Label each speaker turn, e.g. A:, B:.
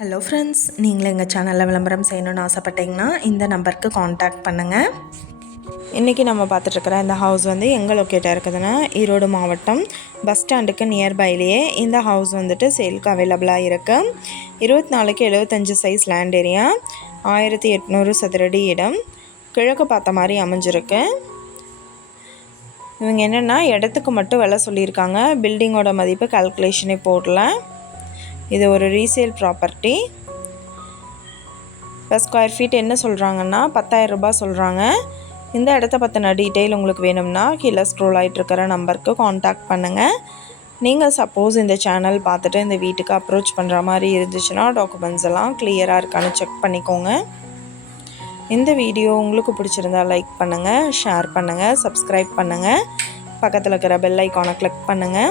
A: Hello friends நீங்களும் எங்கள் சேனலில் விளம்பரம் செய்யணும்னு ஆசைப்பட்டீங்கன்னா இந்த நம்பருக்கு காண்டாக்ட் பண்ணுங்கள் இன்றைக்கி நம்ம பார்த்துட்ருக்குற இந்த ஹவுஸ் வந்து எங்கே லொக்கேட்டாக இருக்குதுன்னா ஈரோடு மாவட்டம் பஸ் ஸ்டாண்டுக்கு நியர்பைலேயே இந்த ஹவுஸ் வந்துட்டு சேலுக்கு அவைலபிளாக இருக்குது இருபத்தி நாலுக்கு எழுபத்தஞ்சு சைஸ் லேண்ட் ஏரியா ஆயிரத்தி எட்நூறு சதுரடி இடம் கிழக்கு பார்த்த மாதிரி அமைஞ்சிருக்கு. இவங்க என்னென்னா இடத்துக்கு மட்டும் விலை சொல்லியிருக்காங்க. பில்டிங்கோட மதிப்பு கால்குலேஷனே போடல. இது ஒரு ரீசேல் ப்ராப்பர்ட்டி இப்போ ஸ்கொயர் ஃபீட் என்ன சொல்கிறாங்கன்னா பத்தாயிரம் ரூபாய் சொல்கிறாங்க இந்த இடத்த பற்றின டீட்டெயில் உங்களுக்கு வேணும்னா கீழே ஸ்க்ரோல் ஆகிட்டுருக்கிற நம்பருக்கு காண்டாக்ட் பண்ணுங்கள் நீங்கள் சப்போஸ் இந்த சேனல் பார்த்துட்டு இந்த வீட்டுக்கு அப்ரோச் பண்ணுற மாதிரி இருந்துச்சுன்னா டாக்குமெண்ட்ஸ் எல்லாம் கிளியராக இருக்கான்னு செக் பண்ணிக்கோங்க. இந்த வீடியோ உங்களுக்கு பிடிச்சிருந்தா லைக் பண்ணுங்கள் ஷேர் பண்ணுங்கள் சப்ஸ்கிரைப் பண்ணுங்கள் பக்கத்தில் இருக்கிற பெல் ஐக்கானை கிளிக் பண்ணுங்கள்